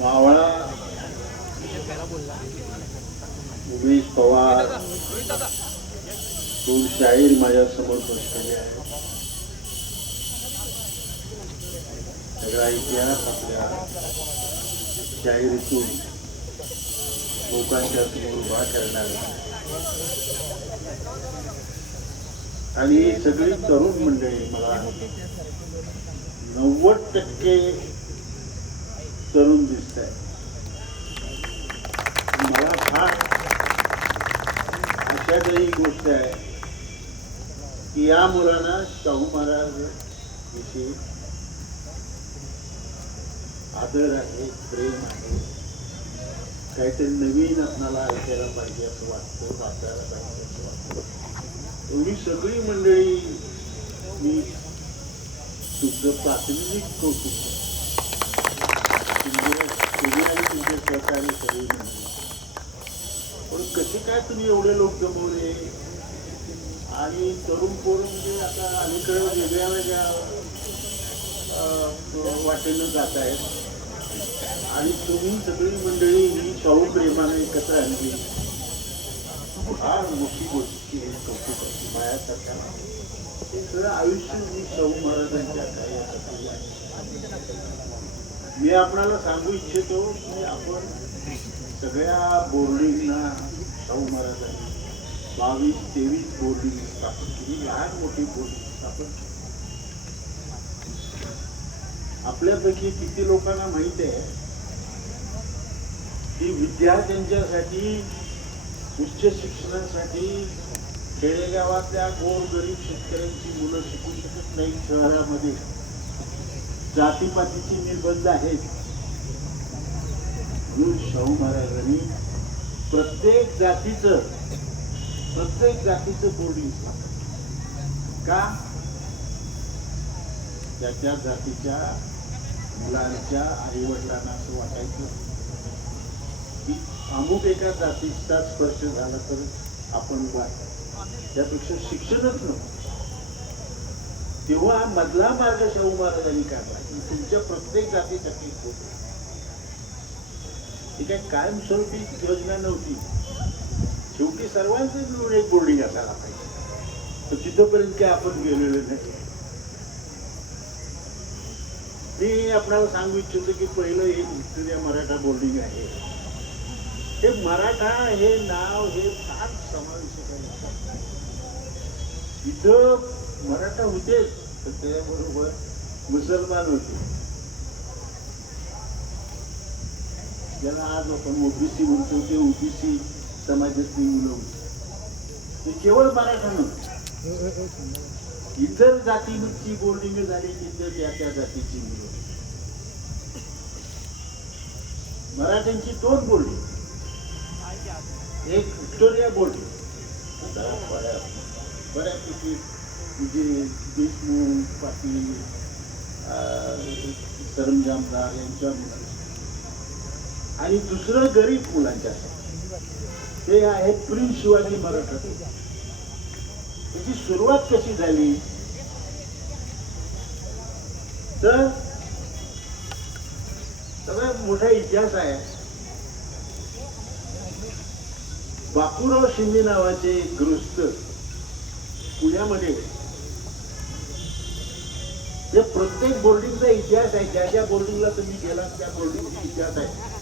मावळा उमेश पवार दोन शाहीर माझ्यासमोर बसलेले आहेत. सगळा इतिहास आपल्या शाहिरीतून लोकांच्या समोर उभा करणार आणि सगळी तरुण मंडळी मला नव्वद टक्के तरुण दिसत आहे मला फार अशा काही गोष्ट आहे की या मुलांना शाहू महाराज विषयी आदर आहे प्रेम आहे. काहीतरी नवीन आपणाला ऐकायला पाहिजे असं वाटतं वाचायला पाहिजे असं वाटतं. एवढी सगळी मंडळी मी तुमचं प्रातिनिधिक कौतुक करतो. तुमचे तुम्ही आणि तुमचे सहकारी सगळी मंडळी. पण कसे काय तुम्ही एवढे लोक जमवले? आणि तरुण पोरं म्हणजे आता अलीकडे वेगळ्या वेगळ्या वाटेनं जात आहेत. आणि तुम्ही सगळी मंडळी ही शाहू प्रेमाने एकत्र आणली. फार मोठी गोष्ट आहे कौतुक आहे. हे सगळं आयुष्य मी शाहू महाराजांच्या काय मी आपणाला सांगू इच्छितो की आपण सगळ्या बोर्डिंगना शाहू महाराजांनी बावीस तेवीस बोर्डिंग स्थापन केली. लहान मोठी बोर्डिंग स्थापन केली. आपल्यापैकी किती लोकांना माहीत आहे की विद्यार्थ्यांच्यासाठी उच्च शिक्षणासाठी खेडेगावातल्या गोरगरीब शेतकऱ्यांची मुलं शिकू शकत नाही शहरामध्ये. जातीपातीचे निर्बंध आहेत. म्हणून शाहू महाराजांनी प्रत्येक जातीचं प्रत्येक जातीचं बोर्डिंग का? त्या त्या जातीच्या मुलांच्या आई वडिलांना असं वाटायचं की अमुक एका जातीचा स्पर्श झाला तर आपण वाट त्यापेक्षा शिक्षणच नव्हतं तेव्हा मधला मार्ग शाहू महाराजांनी काढला की तुमच्या प्रत्येक जातीसाठी एक होतो ही कायमस्वरूपी योजना नव्हती. शेवटी सर्वांचे मिळून एक बोर्डिंग असायला पाहिजे. तर तिथंपर्यंत काय आपण गेलेलो नाही. मी आपल्याला सांगू इच्छितो की पहिलं एक व्हिक्टोरिया मराठा बोर्डिंग आहे. हे मराठा हे नाव हे फार समावेशक आहे. इथं मराठा होतेच तर त्याच्याबरोबर मुसलमान होते. ज्याला आज आपण ओबीसी म्हणतो ते ओबीसी समाजातली मुलं होती ते केवळ मराठा नव्हते इतर जातीची बोर्डिंग झाली तिथं त्या त्या जातीची मुलं. मराठ्यांची दोन बोर्डिंग एक व्हिक्टोरिया बोर्डिंग आता बऱ्या- बऱ्यापैकी म्हणजे देशमुख पाटील अं, सरंजामदार यांच्या मुलांची आणि दुसरं गरीब मुलांच्या. ते आहे प्रिन्स शिवाजी मराठा. त्याची सुरुवात कशी झाली? तर सगळ्यात मोठा इतिहास आहे. बापूराव शिंदे नावाचे गृहस्थ पुण्यामध्ये. जे प्रत्येक बोर्डिंगचा इतिहास आहे. ज्या ज्या बोर्डिंगला तुम्ही गेलात त्या बोर्डिंगचा इतिहास आहे.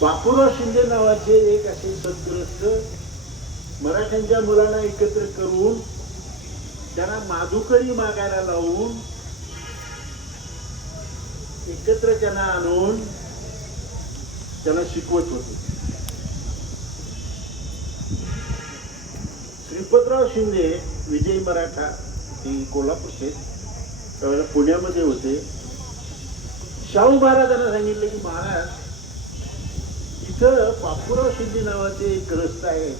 बापूराव शिंदे नावाचे एक असे सद्ग्रस्त मराठ्यांच्या मुलांना एकत्र करून त्यांना माधुकरी मागायला लावून एकत्र त्यांना आणून त्यांना शिकवत होते. श्रीपतराव शिंदे विजयी मराठा ते कोल्हापूरचे त्यावेळेला पुण्यामध्ये होते. शाहू महाराजांना सांगितलं की महाराज तिथं बापूराव शिंदे नावाचे एक ग्रस्त आहे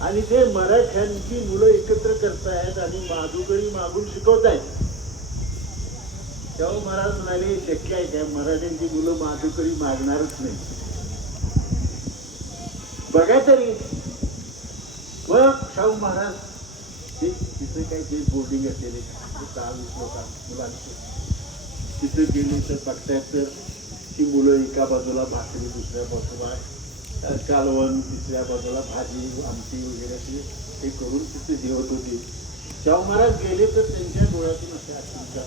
आणि ते मराठ्यांची मुलं एकत्र करतायत आणि माधुकरी मागून शिकवतायत. शाहू महाराज म्हणाले शक्य आहे काय? मराठ्यांची मुलं माधुकरी मागणारच नाही. बघा तरी. मग शाहू महाराज ते तिथं काही ते बोर्डिंग असलेले दहा वीस लोकां मुलांचे. तिथं गेले तर बघतायत तर ती मुलं एका बाजूला भाकरी दुसऱ्या बाजूला कालवण तिसऱ्या बाजूला भाजी आमटी वगैरे अशी हे करून तिथे जेवत होते. शाहू महाराज गेले तर त्यांच्या डोळ्यातून असे अश्रूंचा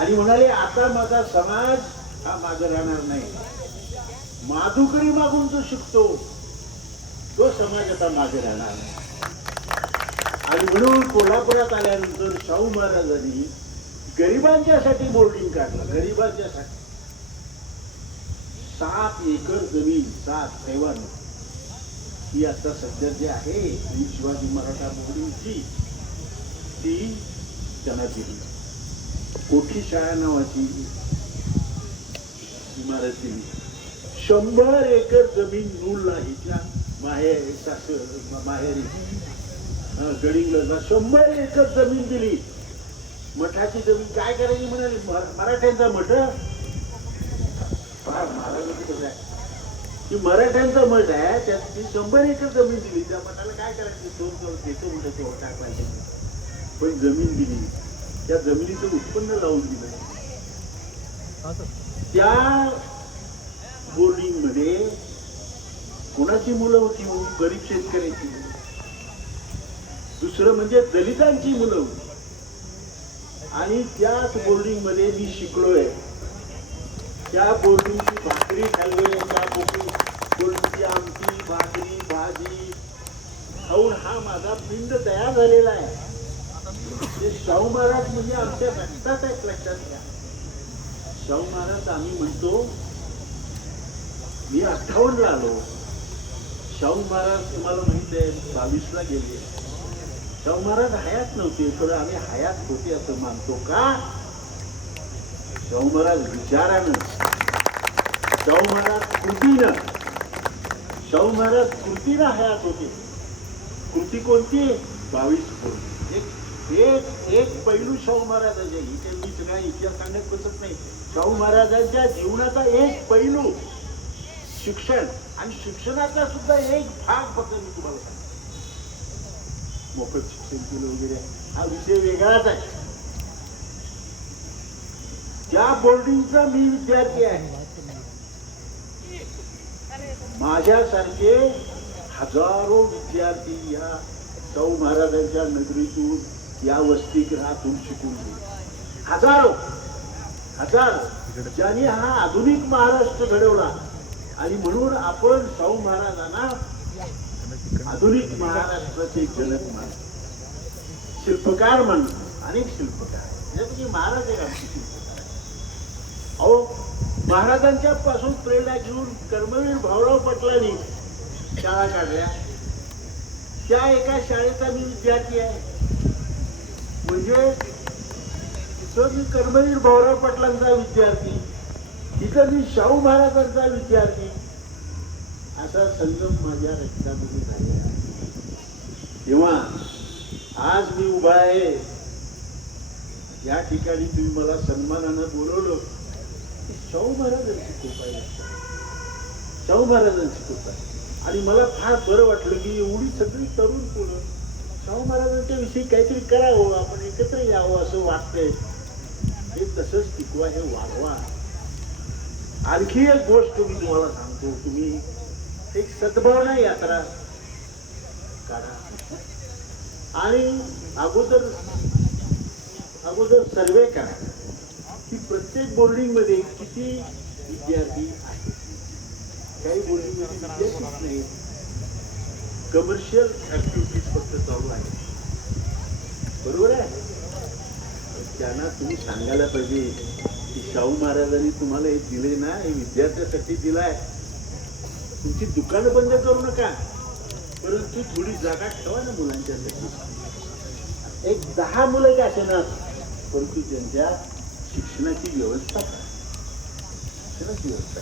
आणि म्हणाले आता माझा समाज हा माझं राहणार नाही. माधुकरी मागून जो शिकतो तो समाज आता मागे राहणार नाही. आणि म्हणून कोल्हापुरात आल्यानंतर शाहू महाराजांनी गरिबांच्यासाठी बोर्डिंग काढलं गरिबांच्यासाठी. सात एकर जमीन सात पैवान ही आता सध्या जी आहे ही शिवाजी मराठा बोर्डिंगची ती त्यांना दिली. कोठी शाळा नावाची इमारत दिली. शंभर एकर जमीन नूलला हिच्या माहेर सासर माहेरी. गडिंगला शंभर एकर जमीन दिली. मठाची जमीन काय करायची म्हणाली? मरा- मराठ्यांचा मठ? मराठ्यांचा मठ आहे त्यात ती शंभर एकर जमीन दिली. त्या मठाला काय करायचं? दोन दोन देतो म्हणतो तो टाकायचे पण जमीन दिली. त्या जमिनीचं उत्पन्न लावून दिलं. त्या बोर्डिंगमध्ये कोणाची मुलं होती? गरीब शेतकऱ्याची. दुसरं म्हणजे दलितांची मुलं होती. आणि त्याच बोर्डिंगमध्ये मी शिकलोय. त्या बोर्डिंगची भाकरी खाल्लोय त्या बोर्डिंगची आमटी भाकरी भाजी. खाऊन हा माझा पिंड तयार झालेला आहे. ते शाहू महाराज म्हणजे आमच्या रक्तात आहेत लक्षात घ्या. शाहू महाराज आम्ही म्हणतो मी अठ्ठावन्नला आलो. शाहू महाराज तुम्हाला माहीत आहे बावीसला गेले. शाहू महाराज हयात नव्हते. पण आम्ही हयात होते असं मानतो का? शाहू महाराज विचारानं. शाहू महाराज कृतीनं. शाहू महाराज कृतीनं हयात होते. कृती कोणती? बावीस कोण? एक एक एक पैलू शाहू महाराजांच्या इथे मी सगळा इतिहास सांगत बसत नाही. शाहू महाराजांच्या जीवनाचा एक पैलू शिक्षण. आणि शिक्षणाचा सुद्धा एक भाग फक्त मी तुम्हाला सांगतो. मोफत शिक्षण केलं वगैरे हा विषय वेगळाच आहे त्या बोर्डिंगचा मी विद्यार्थी आहे माझ्यासारखे हजारो विद्यार्थी या शाहू महाराजांच्या नगरीतून या वसतिगृहातून शिकून गेले. हजारो हजार ज्यांनी हा आधुनिक महाराष्ट्र घडवला. आणि म्हणून आपण शाहू महाराजांना आधुनिक महाराष्ट्राचे जनक मान शिल्पकार म्हणतात अनेक शिल्पकार. महाराज एक आमचे शिल्पकार. अहो महाराजांच्या पासून प्रेरणा घेऊन कर्मवीर भाऊराव पटलांनी शाळा काढल्या. त्या एका शाळेचा मी विद्यार्थी आहे. म्हणजे तिथं मी कर्मवीर भाऊराव पटलांचा विद्यार्थी तिथं मी शाहू महाराजांचा विद्यार्थी. असा संगम माझ्या रक्तामध्ये झालेला आहे. तेव्हा आज मी उभा आहे. या ठिकाणी तुम्ही मला सन्मानानं बोलवलं. की शाहू महाराजांची कृपा आहे. शाहू महाराजांची कृपा आहे. आणि मला फार बरं वाटलं की एवढी सगळी तरुण पोरं शाहू महाराजांच्या विषयी काहीतरी करावं आपण एकत्र यावं असं वाटतंय. हे तसंच टिकवा हे वाढवा. आणखी एक गोष्ट मी तुम्हाला सांगतो. तुम्ही एक सद्भावना यात्रा काढा. आणि अगोदर अगोदर सर्वे करा की प्रत्येक बोर्डिंगमध्ये किती विद्यार्थी आहेत. काही बोर्डिंग नाही कमर्शियल ऍक्टिव्हिटीज फक्त चालू आहे बरोबर आहे? त्यांना तुम्ही सांगायला पाहिजे की शाहू महाराजांनी तुम्हाला हे दिले ना हे विद्यार्थ्यासाठी दिलाय. तुमची दुकानं बंद करू नका. परंतु थोडी जागा ठेवा ना मुलांच्यासाठी. एक दहा मुलं का ना परंतु त्यांच्या शिक्षणाची व्यवस्था करा. शिक्षणाची व्यवस्था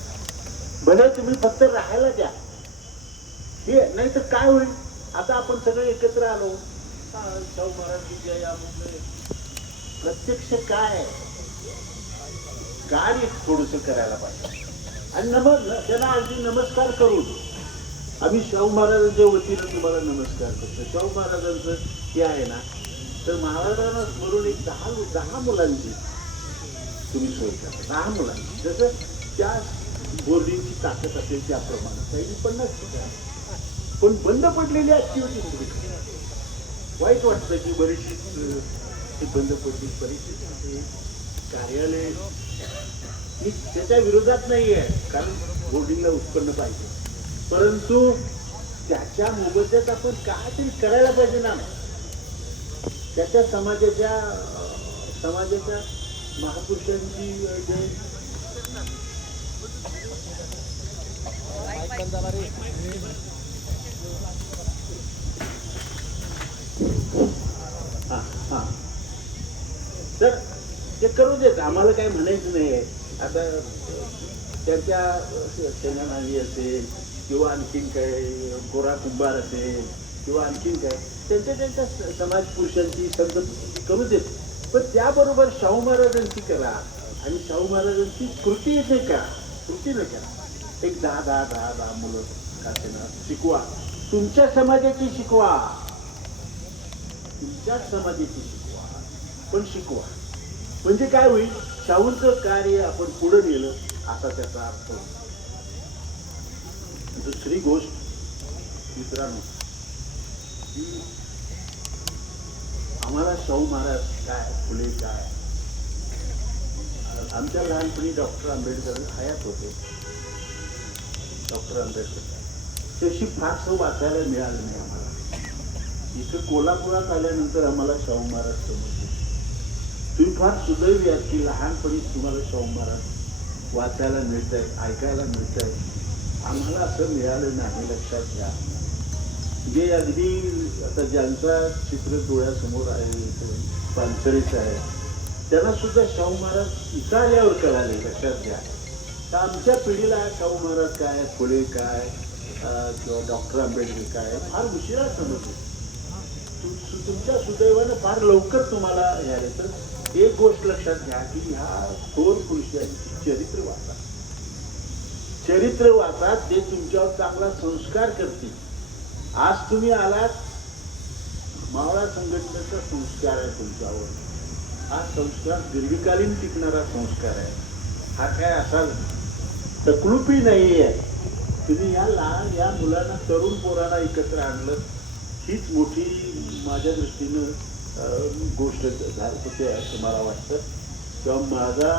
भले तुम्ही फक्त राहायला द्या. हे नाही तर काय होईल? आता आपण सगळे एकत्र आलो. शाहू महाराज की जय अमुक जय. प्रत्यक्ष काय? कार्य थोडस करायला पाहिजे. आणि नमस् त्याला आधी नमस्कार करून आम्ही शाहू महाराजांच्या वतीनं तुम्हाला नमस्कार करतो. शाहू महाराजांचं हे आहे ना तर महाराजांना स्मरून एक दहा दहा मुलांची तुम्ही सोय करा. दहा मुलांची. जसं त्या बोर्डिंगची ताकद असेल त्याप्रमाणे काही पन्नास पण बंद पडलेली ऍक्टिव्हिटी सुरू वाईट वाटतं की बरीचशी बंद पडली. परिस्थिती कार्यालय मी त्याच्या विरोधात नाही आहे कारण बोर्डिंगला उत्पन्न पाहिजे. परंतु त्याच्या मोबदल्यात आपण काहीतरी करायला पाहिजे ना? त्याच्या समाजाच्या समाजाच्या महापुरुषांची जे हा हा. तर ते करू देत. आम्हाला काही म्हणायचं नाही आहे आता त्यांच्या सेनानावी असेल किंवा आणखीन काय गोरा कुंभार असेल किंवा आणखीन काय त्यांच्या त्यांच्या समाज पुरुषांची संत करू देत. पण त्याबरोबर शाहू महाराजांची करा आणि शाहू महाराजांची कृती येते का कृती न करा. एक दहा दहा दहा दहा मुलं का शिकवा. तुमच्या समाजाची शिकवा. तुमच्याच समाजाची शिकवा. पण शिकवा. म्हणजे काय होईल? शाहूंचं कार्य आपण पुढे नेलं असा त्याचा अर्थ दुसरी गोष्ट मित्रांनो की आम्हाला शाहू महाराज काय फुले काय? आमच्या लहानपणी डॉक्टर आंबेडकर हयात होते. डॉक्टर आंबेडकर. त्याशी फारसं वाचायला मिळालं नाही आम्हाला. इथं कोल्हापुरात आल्यानंतर आम्हाला शाहू महाराज समजले. तुम्ही फार सुदैवी आहात की लहानपणी तुम्हाला सोमवारात वाचायला मिळत आहे ऐकायला मिळत आहे आम्हाला असं मिळालं नाही लक्षात घ्या जे अगदी आता ज्यांचा चित्र डोळ्यासमोर आहे पानसरीचं आहे त्यांना सुद्धा शाहू महाराज इथं कळाले लक्षात घ्या तर आमच्या पिढीला शाहू महाराज काय फुले काय किंवा डॉक्टर आंबेडकर काय फार उशिरा समजले तुमच्या सुदैवानं फार लवकर तुम्हाला हे आले तर एक गोष्ट लक्षात घ्या की ह्या थोर पुरुषांची चरित्र वाचा चरित्र वाचा ते तुमच्यावर चांगला संस्कार करतील. आज तुम्ही आलात मावळा संघटनेचा संस्कार आहे तुमच्यावर. हा संस्कार दीर्घकालीन टिकणारा संस्कार आहे. हा काय असा तकलुपी नाही आहे तुम्ही या लहान या मुलांना तरुण पोरांना एकत्र आणलं हीच मोठी माझ्या दृष्टीनं गोष्ट झाली होते असं मला वाटतं. किंवा माझा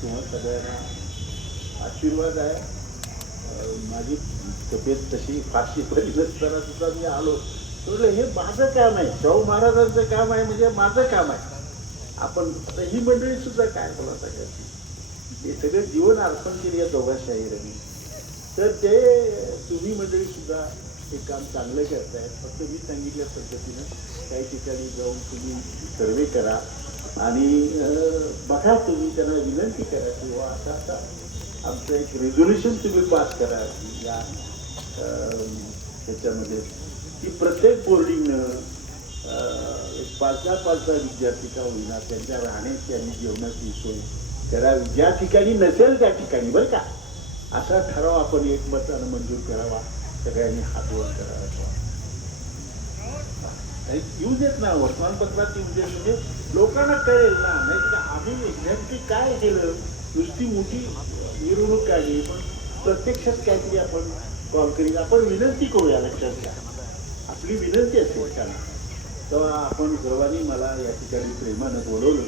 किंवा सगळ्यांना आशीर्वाद आहे. माझी तब्येत तशी फारशी बरी नसताना सुद्धा मी आलो. म्हटलं हे माझं काम आहे. शाहू महाराजांचं काम आहे म्हणजे माझं काम आहे. आपण आता ही मंडळी सुद्धा काय मला सांगायची हे सगळं जीवन अर्पण केले या दोघा शाहिरांनी तर ते तुम्ही मंडळी सुद्धा हे काम चांगलं करताय फक्त मी सांगितल्या पद्धतीनं काही ठिकाणी जाऊन तुम्ही सर्वे करा आणि बघा तुम्ही त्यांना विनंती करा किंवा आता आता आमचं एक रेझोल्युशन तुम्ही पास करा की या ह्याच्यामध्ये की प्रत्येक बोर्डिंगनं एक पाच दहा पाच दहा विद्यार्थी का होईना त्यांच्या राहण्याची आणि जेवणाची सोय करावी. ज्या ठिकाणी नसेल त्या ठिकाणी बरं का? असा ठराव आपण एकमतानं मंजूर करावा. सगळ्यांनी हात वर करावा येऊ देत ना वर्तमानपत्रात येऊ देत. म्हणजे लोकांना कळेल ना नाही आम्ही नेमकी काय केलं? नुसती मोठी मिरवणूक काढली पण प्रत्यक्षात काहीतरी आपण कॉल करीत. आपण विनंती करूया लक्षात घ्या. आपली विनंती असते त्यांना. तेव्हा आपण सर्वांनी मला या ठिकाणी प्रेमानं बोलवलं.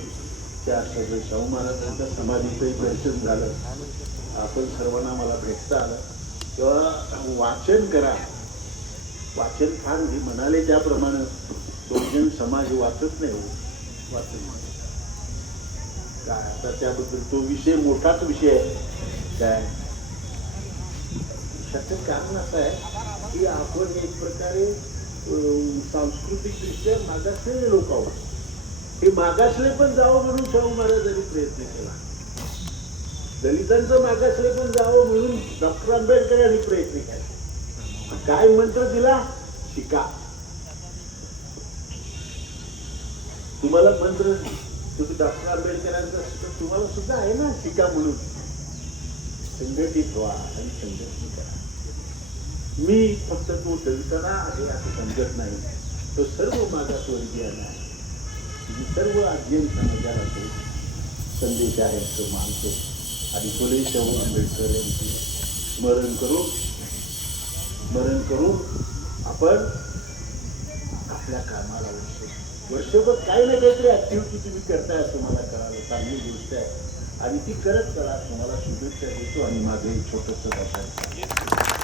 त्या सगळे शाहू महाराजांच्या समाधीचंही दर्शन झालं. आपण सर्वांना मला भेटता आलं. तेव्हा वाचन करा. वाचन फार हे म्हणाले त्याप्रमाणे बहुजन समाज वाचत नाही हो. वाचन काय आता त्याबद्दल तो विषय मोठाच विषय आहे. काय? त्याचं कारण असं आहे की आपण एक प्रकारे सांस्कृतिकदृष्ट्या मागासलेले लोक आहोत. हे मागासले पण जावं म्हणून शाहू महाराजांनी प्रयत्न केला. दलितांचं मागासले पण जावं म्हणून डॉक्टर आंबेडकर यांनी प्रयत्न केला. काय मंत्र दिला? शिका. तुम्हाला मंत्र तुम्ही डॉक्टर आंबेडकरांचा सुद्धा तुम्हाला सुद्धा आहे ना शिका म्हणून. संघटित व्हा आणि संघटित करा. मी फक्त तो दलितांना आहे असं समजत नाही. तो सर्व मागासवर्गीयांना आहे. सर्व अध्ययन समाजाला तो संदेश आहे तो मानतो. आणि फुले शाहू आंबेडकर यांचे स्मरण करून स्मरण करून आपण आपल्या कामाला वर्ष वर्षभर काही ना काहीतरी ऍक्टिव्हिटी तुम्ही करताय असं मला कळालं. चांगली गोष्ट आहे. आणि ती करत करा तुम्हाला शुभेच्छा देतो आणि माझं एक छोटंसं